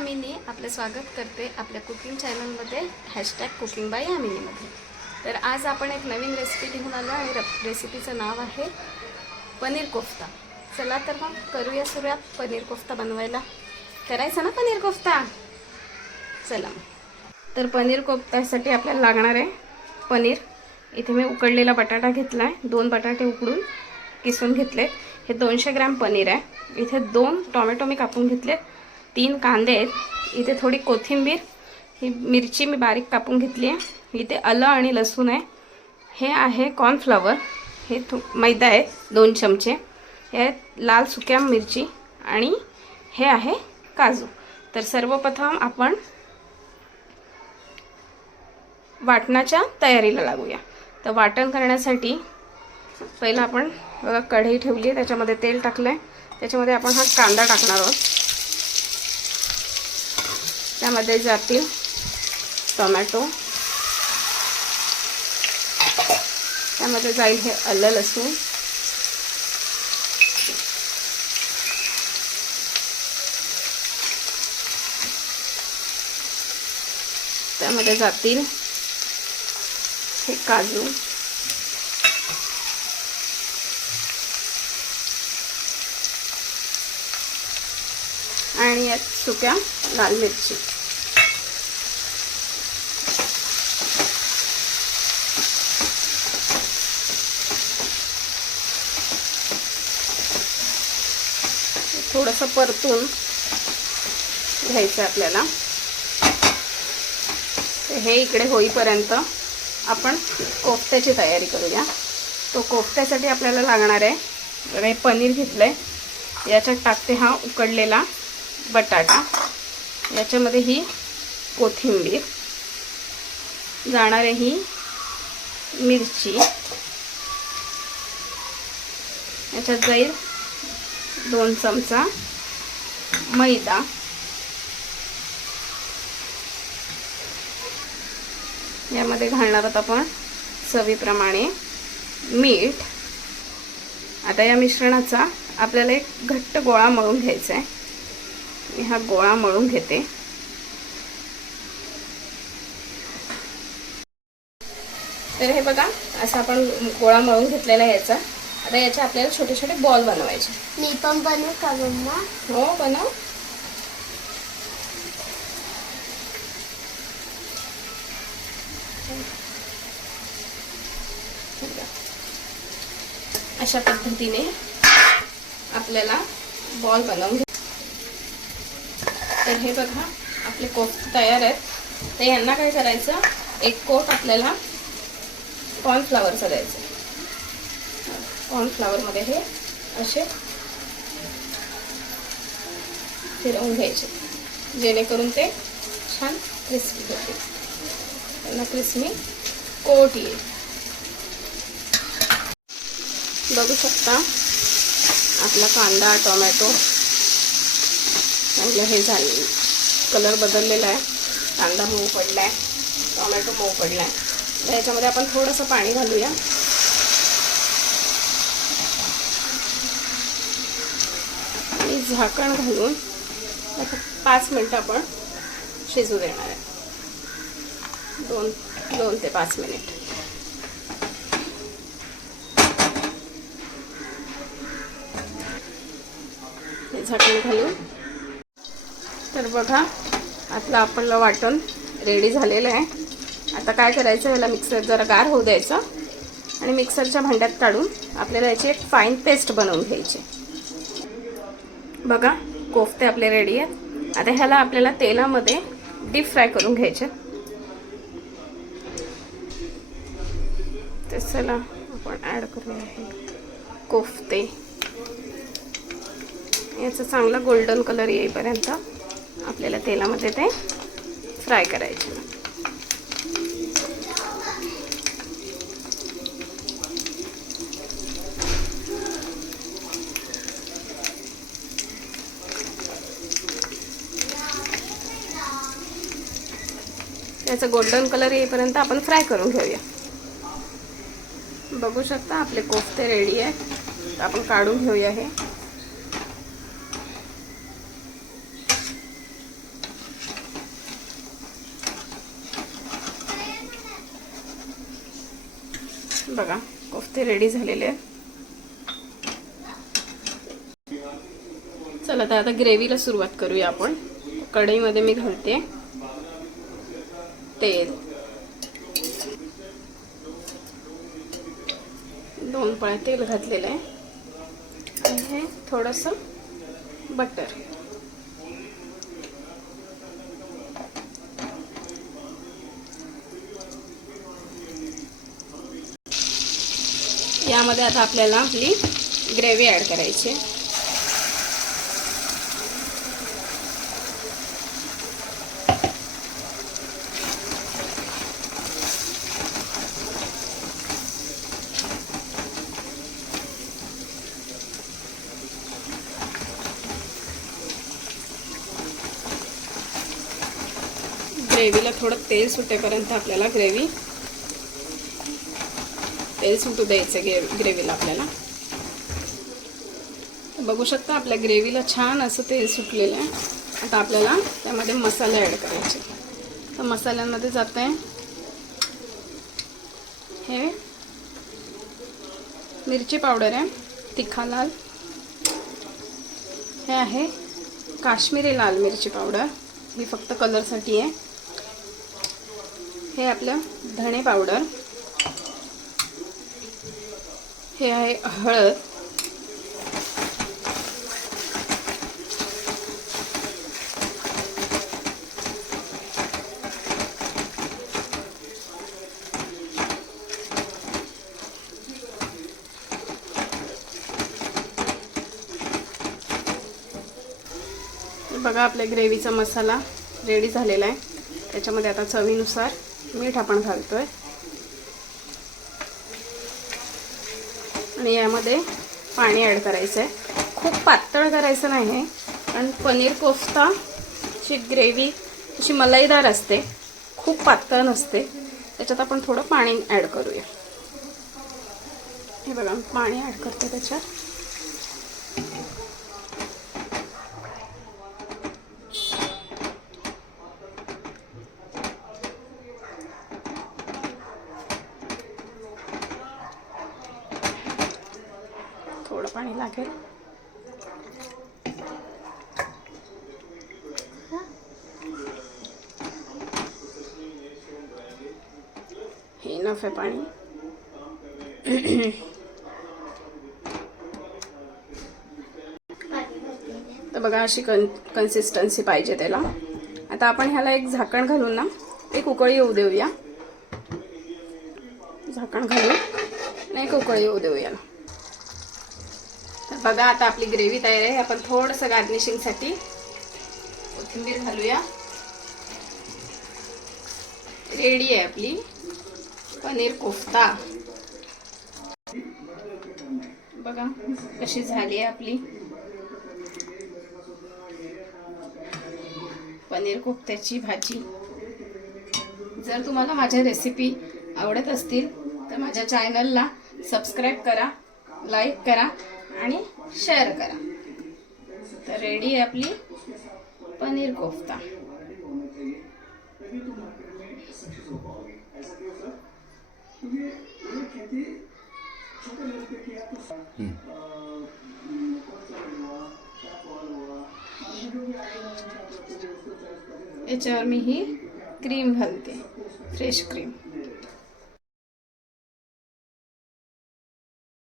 यामिनी आपलं स्वागत करते आपल्या कुकिंग चॅनलमध्ये #कुकिंग बाय यामिनीमध्ये। तर आज आपण एक नवीन रेसिपी घेऊन आलो आणि रेसिपीचं नाव आहे पनीर कोफ्ता। चला तर मग करूया सुरुवात पनीर कोफ्ता बनवायला। करायचा ना पनीर कोफ्ता, चला मग। तर पनीर कोफ्त्यासाठी आपल्याला लागणार आहे पनीर। इथे मी उकडलेला बटाटा घेतला आहे, 2 बटाटे उकडून किसून घेतले। हे 200 ग्रॅम पनीर आहे। इथे 2 टोमॅटो मी कापून घेतले, 3 कांदे आहेत, इथे थोडी कोथिंबीर, ही मिरची मी बारीक कापून घेतली आहे, इथे आलं आणि लसूण आहे, हे आहे कॉर्नफ्लॉवर, हे मैदा आहे 2 चमचे, हे लाल सुक्या मिरची आणि हे आहे काजू। तर सर्वप्रथम आपण वाटणाच्या तयारीला लागूया। तर वाटण करण्यासाठी पहिला आपण बघा कढई ठेवली आहे, त्याच्यामध्ये तेल टाकलंय, त्याच्यामध्ये आपण हा कांदा टाकणार आहोत, त्यामध्ये जातील टोमॅटो, त्यामध्ये जाईल हे आलं लसूण, त्यामध्ये जातील हे काजू, आणि यात सुक्या लाल मिरची। थोडंसं परतून घ्यायचं आपल्याला। हे इकडे होईपर्यंत आपण कोफ्त्याची तयारी करूया। तो कोफ्त्यासाठी आपल्याला लागणार आहे, बघा हे पनीर घेतलंय, याच्यात टाकते हा उकडलेला बटाटा, याच्यामध्ये ही कोथिंबीर, जाणार आहे ही मिरची, याच्यात जाईल 2 चमचा मैदा, यामध्ये घालणार आहोत आपण चवीप्रमाणे मीठ। आता या मिश्रणाचा आपल्याला एक घट्ट गोळा मळून घ्यायचा आहे। मी हा गोळा मळून घेते। तर हे बघा असं आपण गोळा मळून घेतलेला आहे याचा। आता याचे आपल्याला छोटे छोटे बॉल बनवायचे। मी पण बनवू का मम्मा? हो बनव। अशा पद्धतीने आपल्याला बॉल बनवून घ्या। तर हे बघा आपले कोफ्ते तयार आहेत। तर यांना काय करायचं, एक कोट आपल्याला कॉर्नफ्लॉवरचं द्यायचं। कॉर्नफ्लॉवरमध्ये हे असे फिरवून घ्यायचे, जेणेकरून ते छान क्रिस्पी होते, त्यांना क्रिस्पी कोट येईल। बघू शकता आपला कांदा टोमॅटो चांगलं हे झाले, कलर बदललेला आहे, कांदा मऊ पडला आहे, टोमॅटो मऊ पडला आहे। याच्यामध्ये आपण थोडंसं पाणी घालूया आणि झाकण घालून 5 मिनिटं आपण शिजू देणार आहे, 2 ते 5 मिनिट। झाकण घालून तर बघा आपलं वाटण रेडी झालेलं आहे। आता काय करायचं, याला मिक्सर जरा गार होऊ द्यायचं आणि मिक्सरच्या भांड्यात काढून आपल्याला याची एक फाईन पेस्ट बनवून घ्यायची। बघा कोफ्ते आपले रेडी आहेत। आता ह्याला आपल्याला तेलामध्ये डीप फ्राय करून घ्यायचे। तर चला आपण ॲड करूया हे कोफ्ते, याचा चांगला गोल्डन कलर येईपर्यंत आपल्याला तेलामध्ये ते फ्राय करायचे। याचा गोल्डन कलर येईपर्यंत आपण फ्राय करून घेऊया। बघू शकता आपले कोफ्ते रेडी आहे, आपण काढून घेऊया हे। बघा कोफ्ते रेडी झालेले आहेत. चला तर आता ग्रेव्हीला सुरुवात करूया आपण. कढईमध्ये मी घालते तेल. 2 पळ्या तेल घातलेलं आहे आणि हे थोडंसं बटर. यामध्ये आता आपल्याला आपली ग्रेव्ही ॲड करायची. ग्रेव्हीला थोडं तेल सुटेपर्यंत आपल्याला तेल सुटू द्यायचं ग्रेव्हीला आपल्याला. बघू शकता आपल्या ग्रेव्हीला छान असं तेल सुटलेलं आहे. आता आपल्याला त्यामध्ये मसाले ॲड करायचे. तर मसाल्यांमध्ये जात आहे हे मिरची पावडर आहे तिखा लाल. हे आहे काश्मीरी लाल मिरची पावडर, ही फक्त कलरसाठी आहे. हे आपलं धणे पावडर. हे आहे हळद. बघा आपल्या ग्रेव्हीचा मसाला रेडी झालेला आहे. त्याच्यामध्ये आता चवीनुसार मीठ आपण घालतोय आणि यामध्ये पाणी ॲड करायचं आहे. खूप पातळ करायचं नाही आहे कारण पनीर कोफ्ताची ग्रेव्ही अशी मलाईदार असते, खूप पातळ नसते. त्याच्यात आपण थोडं पाणी ॲड करूया. हे बघा पाणी ॲड करते त्याच्यात. थोडं पाणी लागेल. हे इनफ आहे पाणी. तर बघा अशी कन्सिस्टन्सी पाहिजे त्याला. आता आपण ह्याला एक झाकण घालून ना एक उकळी येऊ देऊया. झाकण घालून आणि एक उकळी येऊ देऊया. तर बघा आता आपली ग्रेव्ही तयार आहे. आपण थोडंसं गार्निशिंगसाठी कोथिंबीर घालूया. रेडी आहे आपली पनीर कोफ्ता. बघा कशी झाली आहे आपली पनीर कोफ्त्याची भाजी. जर तुम्हाला माझ्या रेसिपी आवडत असतील तर माझ्या चॅनलला सबस्क्राईब करा, लाईक करा आणि शेअर करा. तर रेडी आहे आपली पनीर कोफ्ता. याच्यावर मी ही क्रीम घालते, फ्रेश क्रीम.